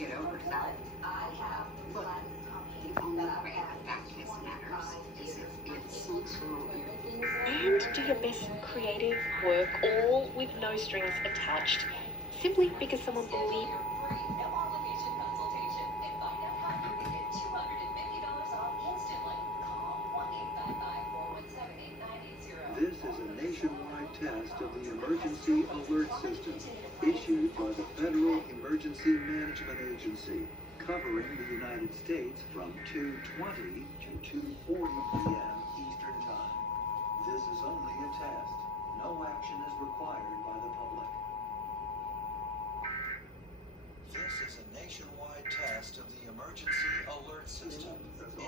get over that. Look, the only way the practice matters is if it's And do your best creative work all with no strings attached, simply because someone believes. This is a nationwide test of the Emergency Alert System issued by the Federal Emergency Management Agency, covering the United States from 2:20 to 2:40 p.m. Eastern Time. This is only a test. No action is required by the public. This is a nationwide test of the Emergency Alert System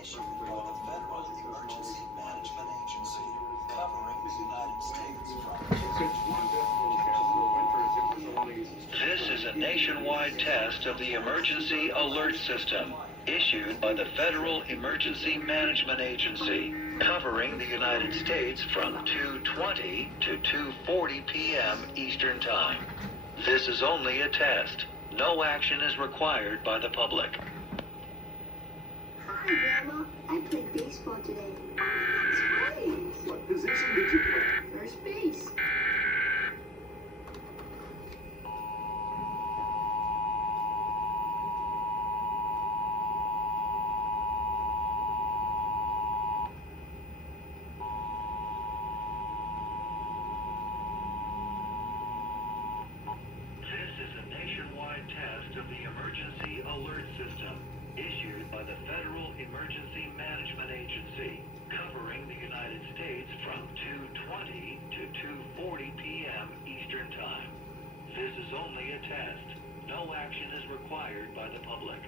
issued by the Federal Emergency Management Agency, covering the United States from 2:20. This is a nationwide test of the Emergency Alert System issued by the Federal Emergency Management Agency, covering the United States from 2:20 to 2:40 p.m. Eastern Time. This is only a test. No action is required by the public. Hi, Grandma. I played baseball today. That's great. What position did you play? First base. This is a nationwide test of the Emergency Alert System issued by the Federal Emergency Management Agency, covering the United States from 2:20 to 2:40 p.m. Eastern Time. This is only a test. No action is required by the public.